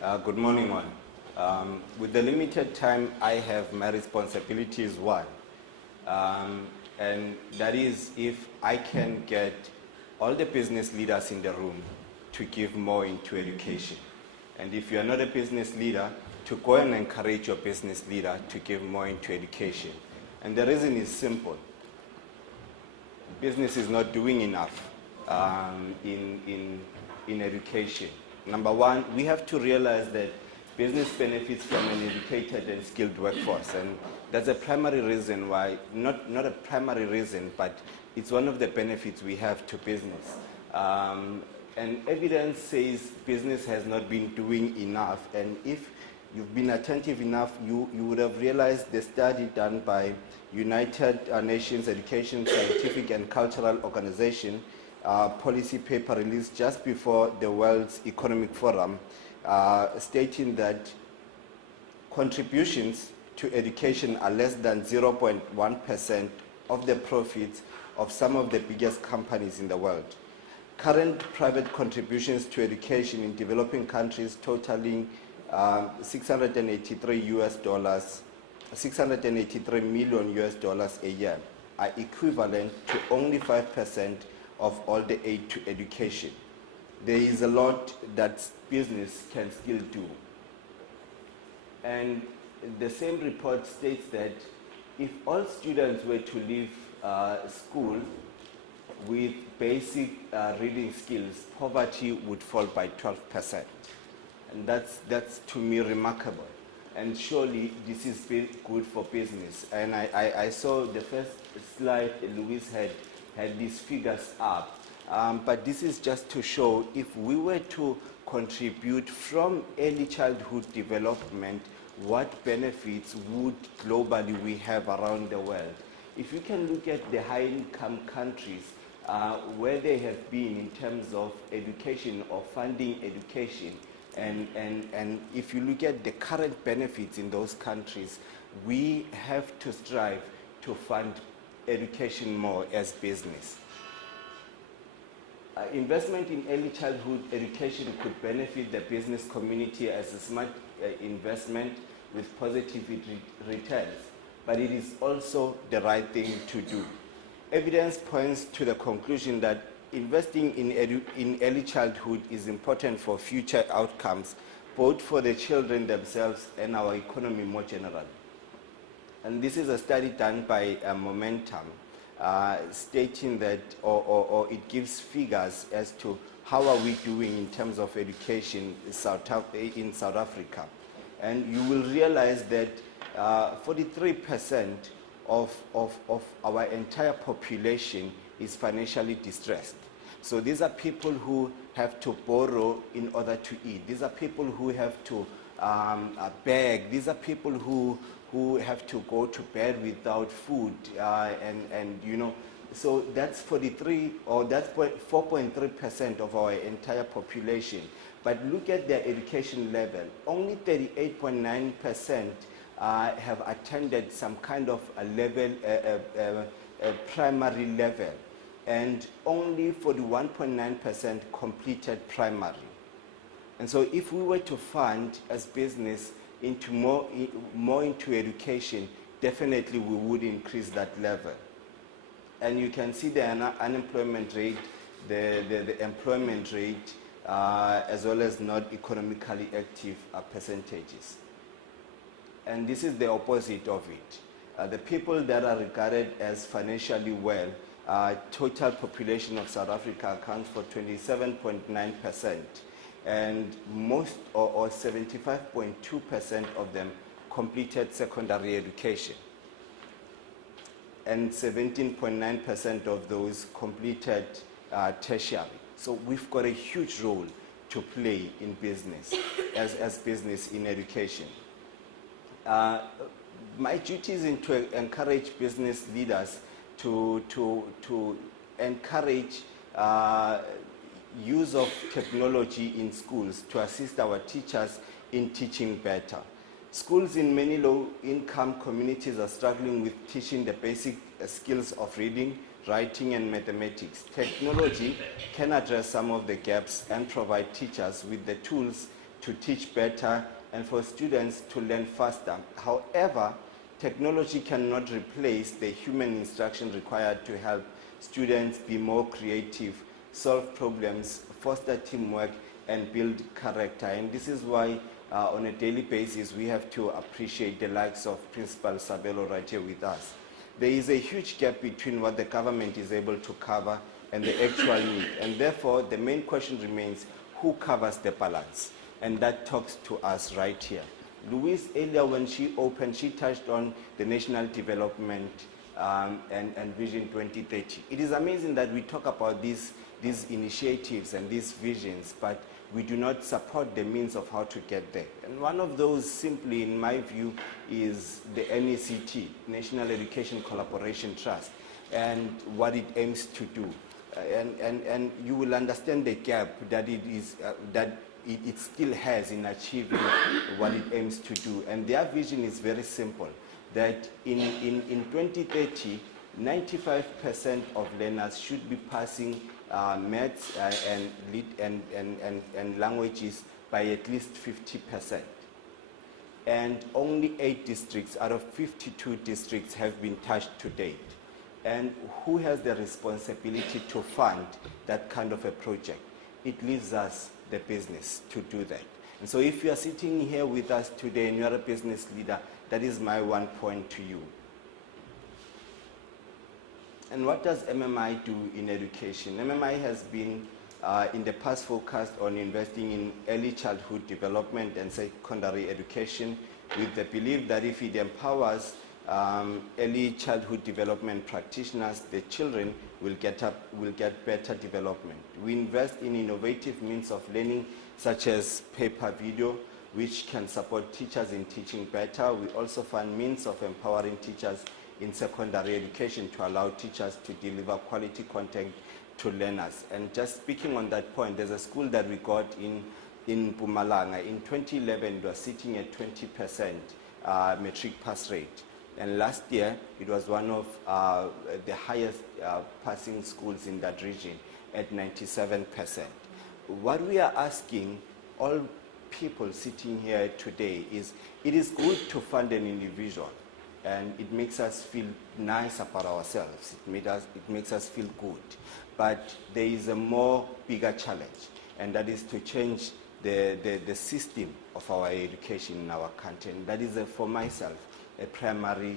Good morning, all. With the limited time I have, my responsibility is one. And that is if I can get all the business leaders in the room to give more into education. And if you are not a business leader, to go and encourage your business leader to give more into education. And the reason is simple. Business is not doing enough in education. Number one, we have to realize that business benefits from an educated and skilled workforce, and that's a primary reason why, not a primary reason, but it's one of the benefits we have to business. And evidence says business has not been doing enough, and if you've been attentive enough, you would have realized the study done by United Nations Education, Scientific and Cultural Organization, policy paper released just before the World Economic Forum, stating that contributions to education are less than 0.1% of the profits of some of the biggest companies in the world. Current private contributions to education in developing countries totaling $683 million a year are equivalent to only 5% of all the aid to education. There is a lot that business can still do. And the same report states that if all students were to leave school with basic reading skills, poverty would fall by 12%. And that's to me remarkable. And surely this is good for business. And I saw the first slide Louise had these figures up. But this is just to show if we were to contribute from early childhood development, what benefits would globally we have around the world. If you can look at the high-income countries, where they have been in terms of education or funding education, and if you look at the current benefits in those countries, we have to strive to fund education more as business. Investment in early childhood education could benefit the business community as a smart investment with positive returns, but it is also the right thing to do. Evidence points to the conclusion that investing in early childhood is important for future outcomes, both for the children themselves and our economy more generally. And this is a study done by Momentum, stating that, or it gives figures as to how are we doing in terms of education in South Africa. And you will realize that 43% of our entire population is financially distressed. So these are people who have to borrow in order to eat. These are people who have to beg. These are people who have to go to bed without food, and you know, so that's 43, or that's 4.3% of our entire population. But look at their education level. Only 38.9% have attended some kind of a level, a primary level, and only 41.9% completed primary. And so if we were to fund as business into more into education, definitely we would increase that level. And you can see the unemployment rate, the employment rate, as well as not economically active percentages. And this is the opposite of it. The people that are regarded as financially well, total population of South Africa accounts for 27.9%. And most, or 75.2% of them completed secondary education. And 17.9% of those completed tertiary. So we've got a huge role to play in business, as business in education. My duty is to encourage business leaders to encourage use of technology in schools to assist our teachers in teaching better. Schools in many low-income communities are struggling with teaching the basic skills of reading, writing, and mathematics. Technology can address some of the gaps and provide teachers with the tools to teach better, and for students to learn faster. However, technology cannot replace the human instruction required to help students be more creative, solve problems, foster teamwork, and build character. And this is why on a daily basis we have to appreciate the likes of Principal Sabelo right here with us. There is a huge gap between what the government is able to cover and the actual need. And therefore, the main question remains, who covers the balance? And that talks to us right here. Louise, earlier when she opened, she touched on the National Development and Vision 2030. It is amazing that we talk about these initiatives and these visions, but we do not support the means of how to get there. And one of those, simply in my view, is the NECT, National Education Collaboration Trust, and what it aims to do. And you will understand the gap that it still has in achieving what it aims to do. And their vision is very simple, that in 2030, 95% of learners should be passing maths and languages by at least 50%. And only 8 districts out of 52 districts have been touched to date. And who has the responsibility to fund that kind of a project? It leaves us, the business, to do that. And so if you are sitting here with us today and you are a business leader, that is my one point to you. And what does MMI do in education? MMI has been in the past focused on investing in early childhood development and secondary education, with the belief that if it empowers early childhood development practitioners, the children will get better development. We invest in innovative means of learning such as paper video, which can support teachers in teaching better. We also fund means of empowering teachers in secondary education to allow teachers to deliver quality content to learners. And just speaking on that point, there's a school that we got in Mpumalanga. In 2011, we were sitting at 20% matric pass rate. And last year, it was one of the highest passing schools in that region at 97%. What we are asking all people sitting here today is, it is good to fund an individual, and it makes us feel nice about ourselves. It makes us feel good. But there is a more bigger challenge, and that is to change the system of our education in our country. And that is, for myself, a primary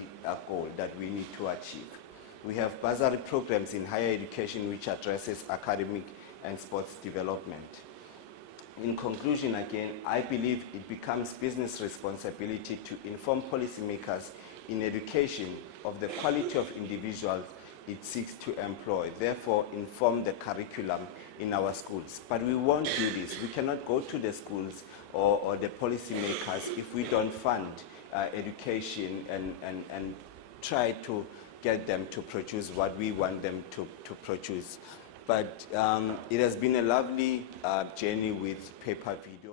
goal that we need to achieve. We have bursary programs in higher education which addresses academic and sports development. In conclusion, again, I believe it becomes business responsibility to inform policymakers in education of the quality of individuals it seeks to employ, therefore inform the curriculum in our schools. But we won't do this. We cannot go to the schools or the policymakers if we don't fund education and try to get them to produce what we want them to produce. But it has been a lovely journey with paper video.